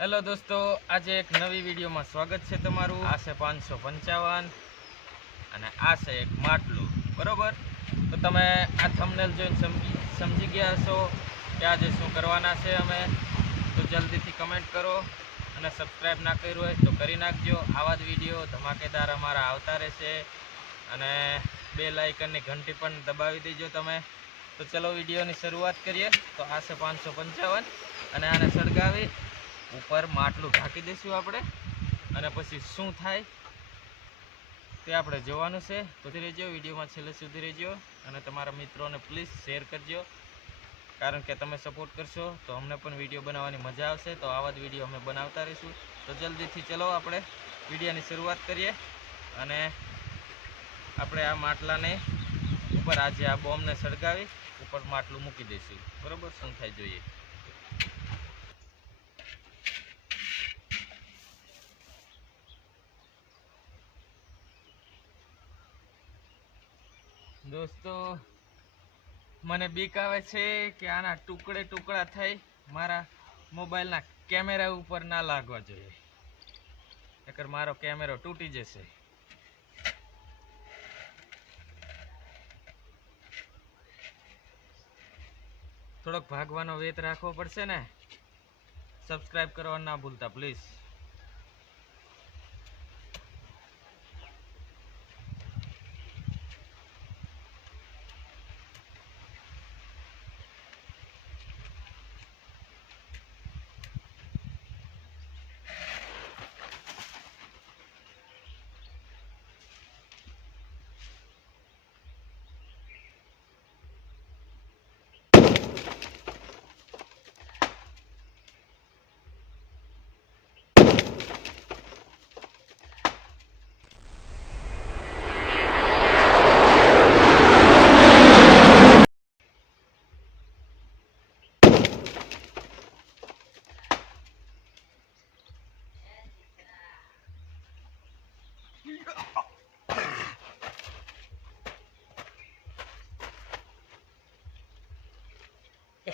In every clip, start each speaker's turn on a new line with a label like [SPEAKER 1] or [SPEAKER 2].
[SPEAKER 1] Hello દોસ્તો, આજે એક નવી વિડીયોમાં સ્વાગત છે તમારું. આ છે પાંચસો પંચાવન અને આ છે એક માટલું. બરોબર? તો તમે આ થમનેલ જોઈને સમજી સમજી ગયા હશો કે આજે શું કરવાના છે અમે? તો જલ્દીથી કમેન્ટ કરો અને સબસ્ક્રાઈબ ના કર્યું હોય તો કરી નાખજો. આવા જ વીડિયો ધમાકેદાર અમારા આવતા રહેશે. અને બે લાઇકનની ઘંટી પણ દબાવી દેજો તમે. તો ચલો વિડીયોની શરૂઆત કરીએ. તો આ છે પાંચસો પંચાવન અને આને સળગાવી ઉપર માટલું ઢાંકી દઈશું આપણે. અને પછી શું થાય તે આપણે જોવાનું છે. તો રહેજો, વિડીયોમાં છેલ્લે સુધી રહેજો. અને તમારા મિત્રોને પ્લીઝ શેર કરજો. કારણ કે તમે સપોર્ટ કરશો, તો અમને પણ વીડિયો બનાવવાની મજા આવશે. તો આવા જ વીડિયો અમે બનાવતા રહીશું. તો જલ્દીથી ચલો આપણે વિડીયાની શરૂઆત કરીએ. અને આપણે આ માટલાને ઉપર આજે આ બોમ્બને સળગાવી, ઉપર માટલું મૂકી દઈશું. બરાબર? શું થાય જોઈએ? દોસ્તો, મને બીક આવે છે કે આના ટુકડે ટુકડા થઈ મારા મોબાઈલના કેમેરા ઉપર ના લાગવા જોઈએ. નકર મારો કેમેરો તૂટી જશે. થોડોક ભાગવાનો વેત રાખવો પડશે ને? સબસ્ક્રાઈબ કરવાનું ના ભૂલતા પ્લીઝ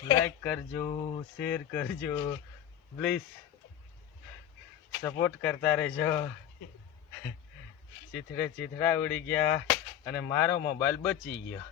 [SPEAKER 1] લાઈક કરજો શેર કરજો. પ્લીઝ સપોર્ટ કરતા રહેજો. ચીથડે ચીથડા ઉડી ગયા અને મારો મોબાઈલ બચી ગયો.